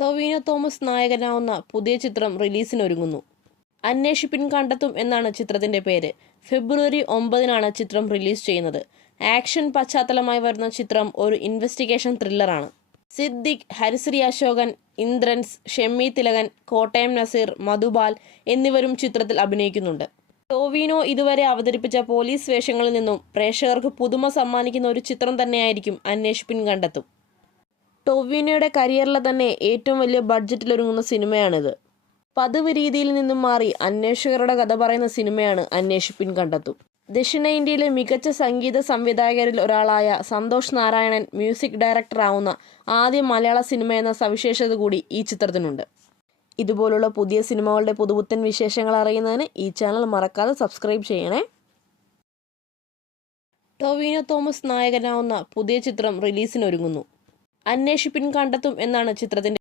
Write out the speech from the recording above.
ടൊവിനോ തോമസ് നായകനാവുന്ന പുതിയ ചിത്രം റിലീസിനൊരുങ്ങുന്നു. അന്വേഷിപ്പിൻ കണ്ടെത്തും എന്നാണ് ചിത്രത്തിന്റെ പേര്. ഫെബ്രുവരി 9-നാണ് ചിത്രം റിലീസ് ചെയ്യുന്നത്. ആക്ഷൻ പശ്ചാത്തലമായി വരുന്ന ചിത്രം ഒരു ഇൻവെസ്റ്റിഗേഷൻ ത്രില്ലറാണ്. സിദ്ദിഖ്, ഹരിശ്രീ അശോകൻ, ഇന്ദ്രൻസ്, ഷെമ്മി തിലകൻ, കോട്ടയം നസീർ, മധുബാൽ എന്നിവരും ചിത്രത്തിൽ അഭിനയിക്കുന്നുണ്ട്. ടൊവിനോ ഇതുവരെ അവതരിപ്പിച്ച പോലീസ് വേഷങ്ങളിൽ നിന്നും പ്രേക്ഷകർക്ക് പുതുമ സമ്മാനിക്കുന്ന ഒരു ചിത്രം തന്നെയായിരിക്കും അന്വേഷിപ്പിൻ കണ്ടെത്തും. ടൊവിനോയുടെ കരിയറിലെ തന്നെ ഏറ്റവും വലിയ ബഡ്ജറ്റിലൊരുങ്ങുന്ന സിനിമയാണിത്. പതിവ് രീതിയിൽ നിന്നും മാറി അന്വേഷകരുടെ കഥ പറയുന്ന സിനിമയാണ് അന്വേഷിപ്പിൻ കണ്ടെത്തും. ദക്ഷിണേന്ത്യയിലെ മികച്ച സംഗീത സംവിധായകരിൽ ഒരാളായ സന്തോഷ് നാരായണൻ മ്യൂസിക് ഡയറക്ടർ ആവുന്ന ആദ്യ മലയാള സിനിമ എന്ന സവിശേഷത കൂടി ഈ ചിത്രത്തിനുണ്ട്. ഇതുപോലുള്ള പുതിയ സിനിമകളുടെ പുതുപുത്തൻ വിശേഷങ്ങൾ അറിയുന്നതിന് ഈ ചാനൽ മറക്കാതെ സബ്സ്ക്രൈബ് ചെയ്യണേ. ടൊവിനോ തോമസ് നായകനാവുന്ന പുതിയ ചിത്രം റിലീസിനൊരുങ്ങുന്നു. അന്വേഷിപ്പിൻ കണ്ടെത്തും എന്നാണ് ചിത്രത്തിന്റെ